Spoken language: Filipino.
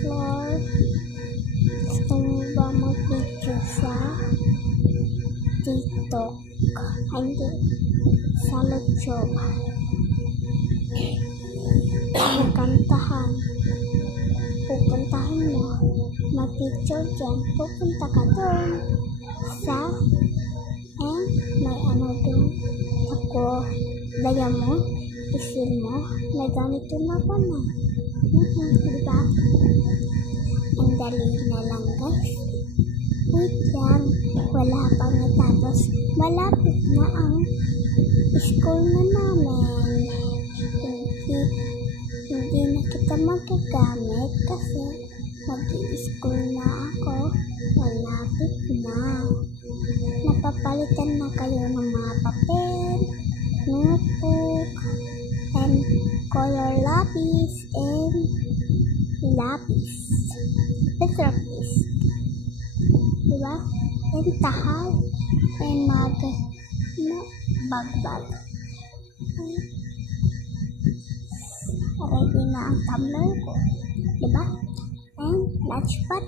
floor. Gusto mo ba mag-video sa TikTok? Ay, hindi. Sa YouTube. Kantahan. Pupuntahan mo. Mag-picture dyan. Pupunta ka doon. May ano doon. Ako. Laya mo. Isil mo. May ganito na pa na. Diba? Ang dali na lang, guys. Wait lang. Wala pa natapos. Malapit na ang school na namin. Hindi na kita magagamit kasi mag-i-school na ako. Malapit na. Napapalitan na kayo ng mga papel, notebook, and color lapis, and lapis. Petrofis. Diba? And tahay. And bagbag. Ready na ang tumbler ko. Diba? And lunchpad.